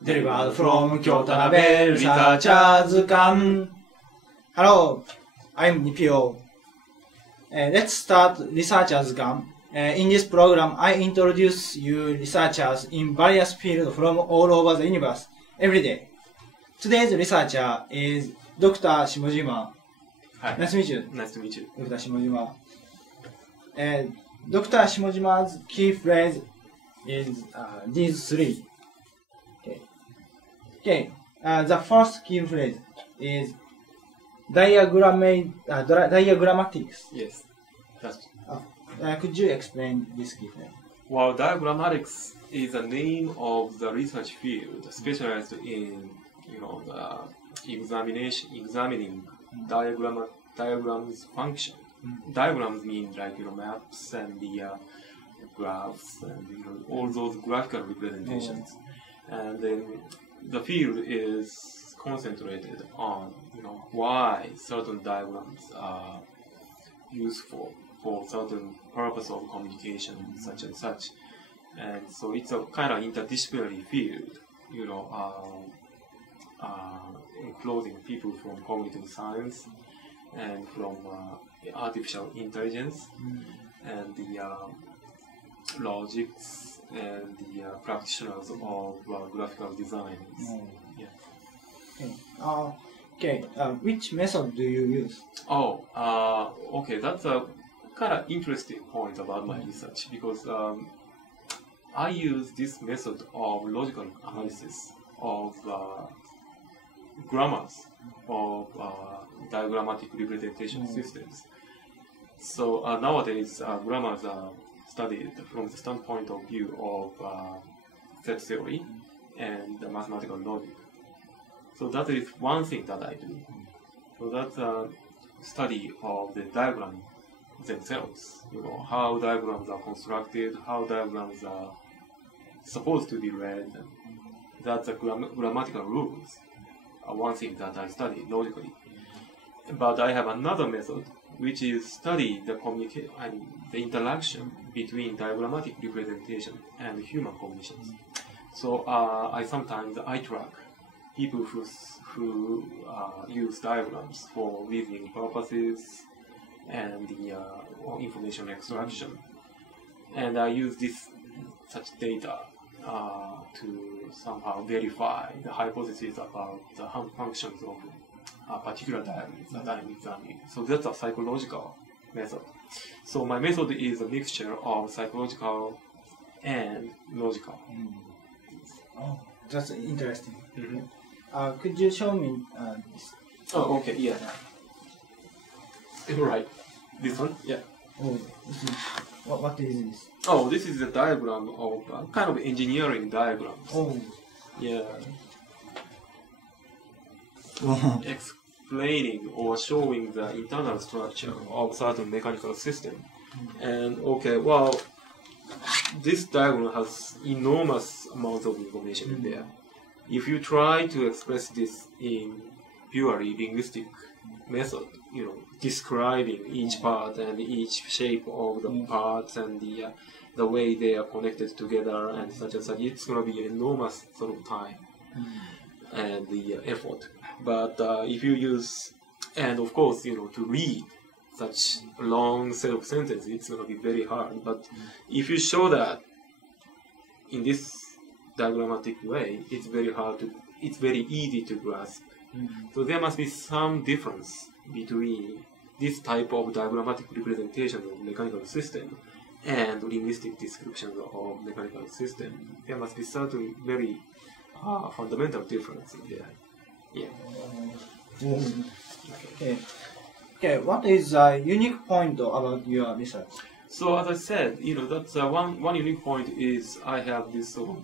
Delivered from Kyotanabe Researchers Camp. Hello, I'm Nipio. Let's start Researchers Camp. In this program, I introduce you researchers in various fields from all over the universe every day. Today's researcher is Dr. Shimojima. Hi. Nice to meet you. Nice to meet you. Dr. Shimojima. Dr. Shimojima's key phrase is these three. Okay. The first key phrase is diagrammatics. Yes. That's could you explain this key phrase? Well, diagrammatics is the name of the research field specialized in, examining diagrams function. Diagrams mean maps and the graphs and all those graphical representations. And then the field is concentrated on why certain diagrams are useful for certain purpose of communication, such and such. And so it's a kind of interdisciplinary field, including people from cognitive science and from artificial intelligence and the logics and the practitioners of graphical design. Okay. Which method do you use? Okay. That's a kind of interesting point about my research because I use this method of logical analysis of grammars of diagrammatic representation systems. So nowadays, grammars are studied from the standpoint of view of set theory and the mathematical logic. So that is one thing that I do. So that's a study of the diagrams themselves. How diagrams are constructed, how diagrams are supposed to be read. That's the grammatical rules. One thing that I study logically. But I have another method, which is study the interaction between diagrammatic representation and human cognitions. So I sometimes track people who use diagrams for reasoning purposes and the information extraction, and I use such data to somehow verify the hypothesis about the functions of particular diagrams that I'm examining. So that's a psychological method. So my method is a mixture of psychological and logical. Oh, that's interesting. Could you show me this? Oh, okay, yeah. Right. This one? Yeah. Oh, this is, what is this? Oh, this is a diagram of kind of engineering diagrams. Oh. Yeah. Explaining or showing the internal structure of certain mechanical system. And this diagram has enormous amounts of information in there. If you try to express this in purely linguistic method, describing each part and each shape of the parts and the way they are connected together and such and such, it's going to be enormous sort of time and the effort. But if you use, and of course, to read such a long set of sentences, it's going to be very hard. But if you show that in this diagrammatic way, it's very easy to grasp. So there must be some difference between this type of diagrammatic representation of mechanical system and linguistic descriptions of mechanical system. There must be certain very fundamental difference in there. Yeah. Okay. What is a unique point about your research? So as I said, that's one unique point is I have this sort of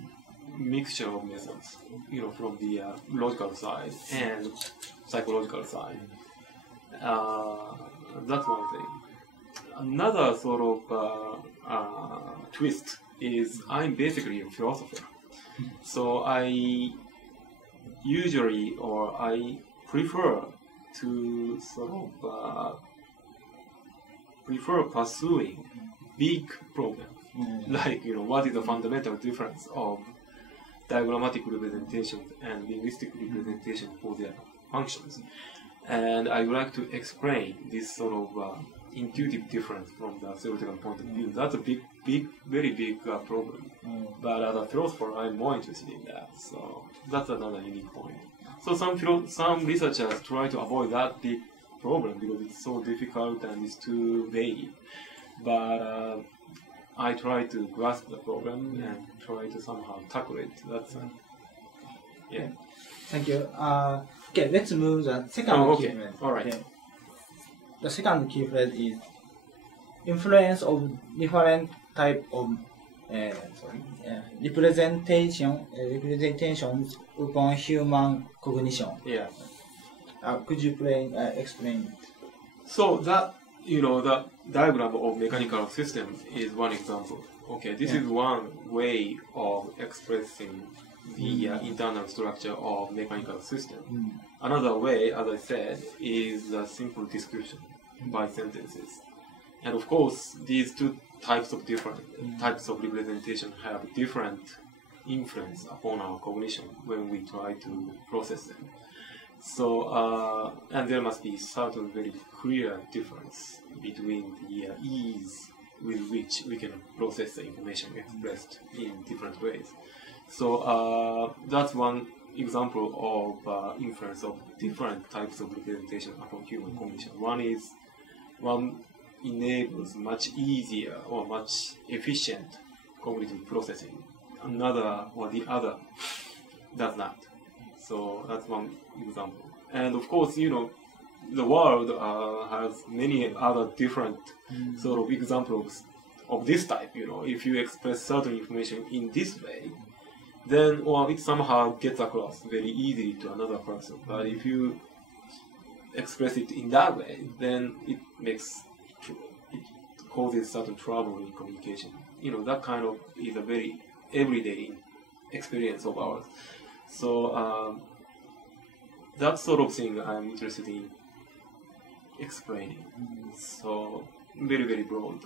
mixture of methods, from the logical side and psychological side. That's one thing. Another sort of twist is I'm basically a philosopher. So I prefer to sort of pursuing big problems, like what is the fundamental difference of diagrammatic representation and linguistic representation for their functions. And I would like to explain this sort of intuitive difference from the theoretical point of view. That's a very big problem. But as a philosopher, I'm more interested in that. So that's another unique point. So some researchers try to avoid that big problem because it's so difficult and it's too vague. But I try to grasp the problem and try to somehow tackle it. That's yeah. Thank you. Okay, let's move the second key phrase. All right. Okay. The second key phrase is influence of different type of representations upon human cognition. Yeah. Could you explain? So that the diagram of mechanical system is one example. Okay, this is one way of expressing the internal structure of mechanical system. Another way, as I said, is a simple description by sentences. And of course, these two types of different types of representation have different influence upon our cognition when we try to process them. So, and there must be certain very clear difference between the ease with which we can process the information expressed in different ways. So that's one example of influence of different types of representation upon human cognition. One enables much easier or much efficient cognitive processing. Another or the other does not. So that's one example. And of course, the world has many other different sort of examples of this type. If you express certain information in this way, then it somehow gets across very easily to another person. But if you express it in that way, then it causes certain trouble in communication. That kind of is a very everyday experience of ours. So that sort of thing I'm interested in explaining. So very, very broad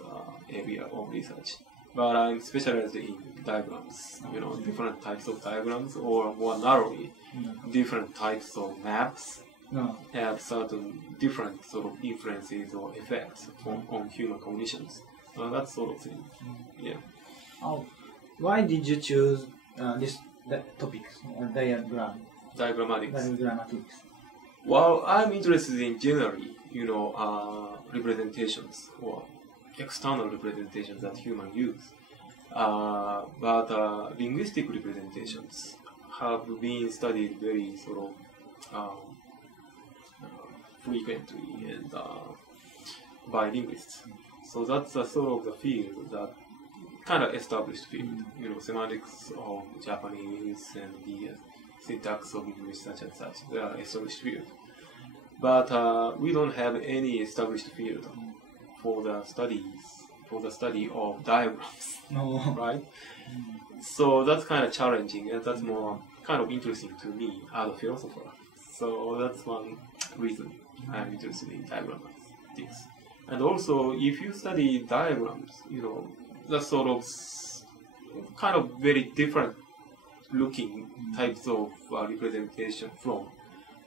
area of research. But I'm specialized in diagrams, different types of diagrams, or more narrowly, different types of maps have certain different sort of influences or effects on human cognitions. That sort of thing. Yeah. Why did you choose this topic, diagrammatics? Well, I'm interested in generally, representations or external representations that humans use. But linguistic representations have been studied very sort of frequently and by linguists. So that's a sort of the field that kind of established field. Semantics of Japanese and the syntax of English such and such. They are established field. But we don't have any established field for the study of diagrams, right? So that's kind of challenging, and that's more kind of interesting to me as a philosopher. So that's one reason I'm interested in diagrammatics. And also, if you study diagrams, the sort of kind of very different looking types of representation from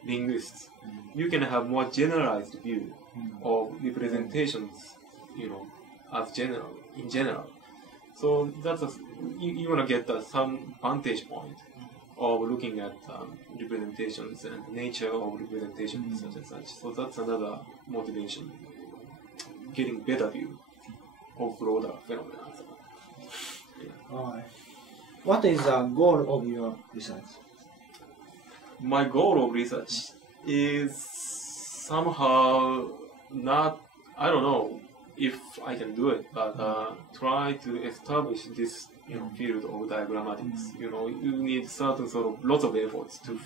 linguists, you can have more generalized view of representations, in general. So that's you want to get some vantage point of looking at representations and the nature of representations such and such. So that's another motivation, getting better view of broader phenomena. Yeah. What is the goal of your research? My goal of research is somehow not, I don't know if I can do it, but try to establish this field of diagrammatics. You need certain sort of lots of efforts to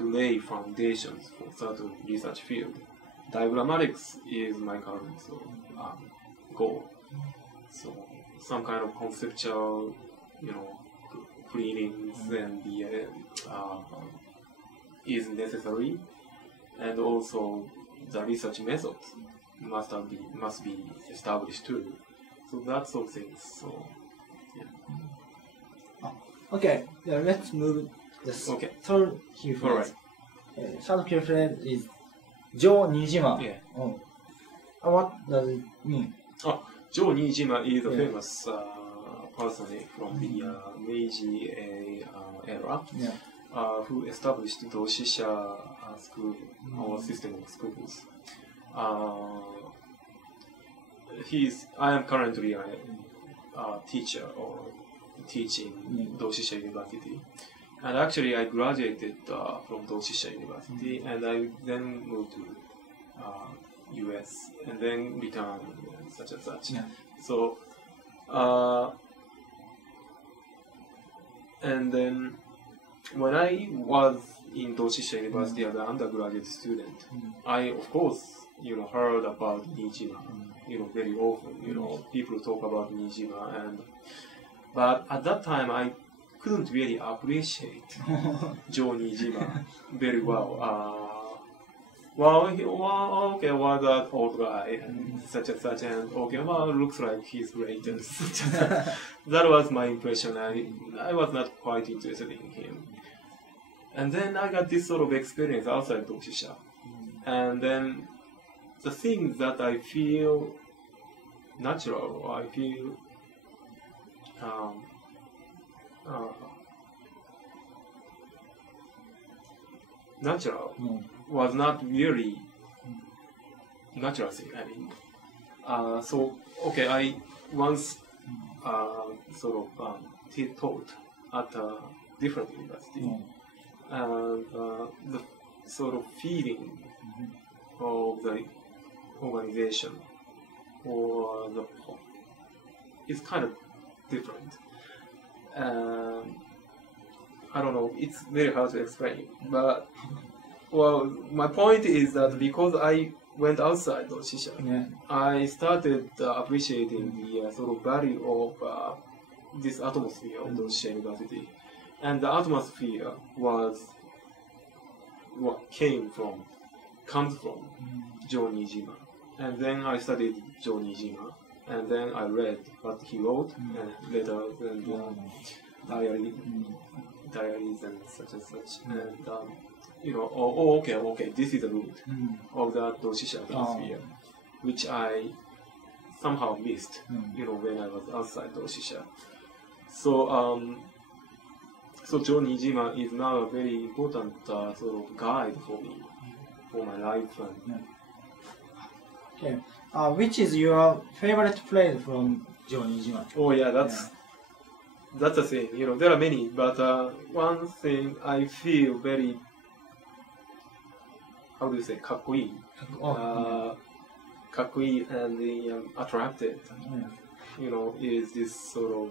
lay foundations for certain research field. Diagrammatics is my current goal. So some kind of conceptual, cleanings and is necessary, and also the research methods must be established too. So that sort of things. So Okay, let's move the Okay. third key phrase. Alright. Third key phrase is Joe Nijima. Yeah. What does it mean? Joe Nijima is a famous personage from the Meiji era who established Doshisha school or system of schools. I am currently a teacher or teaching Doshisha University. And actually I graduated from Doshisha University and I then moved to US and then returned such and such. So, and then when I was in Doshisha University as an undergraduate student, I of course heard about Nijima, very often. People talk about Nijima, but at that time I couldn't really appreciate Joe Nijima very well. Okay, was that old guy and such and such, and okay, looks like he's great and such and such. That was my impression. I was not quite interested in him. And then I got this sort of experience outside Doshisha. And then the things that I feel natural, or I feel natural was not really natural thing. I mean, so okay, I once sort of taught at a different university, and the sort of feeling of the organization or the is kind of different. I don't know, it's very hard to explain, but well, my point is that because I went outside Doshisha, I started appreciating the sort of value of this atmosphere of Doshisha University, and the atmosphere was what comes from Joe Nijima, and then I studied Joe Nijima, and then I read what he wrote, and letters and diaries and such and such, and okay, this is the root of the Doshisha atmosphere, which I somehow missed, when I was outside Doshisha. So Joe Nijima is now a very important sort of guide for me, for my life. Okay. Which is your favorite phrase from Joe Nijima? Oh yeah, that's a thing. There are many, but one thing I feel very, how do you say, かっこいい? かっこいい and attracted, is this sort of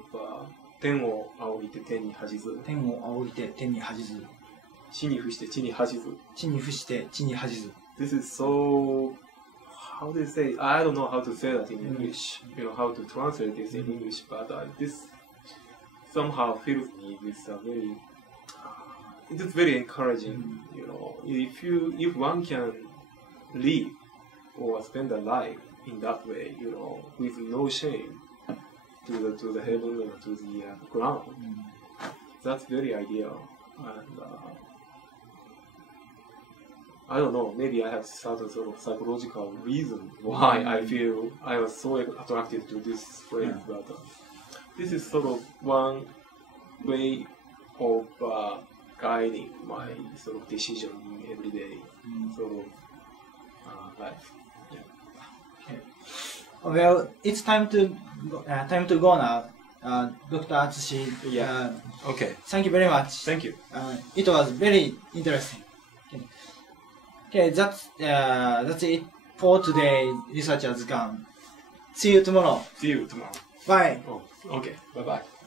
天を仰ぎて天に恥じず。天を仰ぎて天に恥じず。地に伏して地に恥じず。地に伏して地に恥じず。This is so, how do you say, I don't know how to say that in English, how to translate this in English, but this somehow fills me with a very, it is very encouraging, if one can live or spend a life in that way, with no shame to the heaven and to the ground, that's very ideal. And I don't know, maybe I have certain sort of psychological reason why I feel I was so attracted to this phrase, but this is sort of one way of guiding my sort of decision in everyday sort of life. Okay. Well, it's time to go now. Dr. Atsushi. Okay. Thank you very much. Thank you. It was very interesting. Okay, that's it for today's Researchers Gun. See you tomorrow. See you tomorrow. Bye. Oh, okay. Bye bye.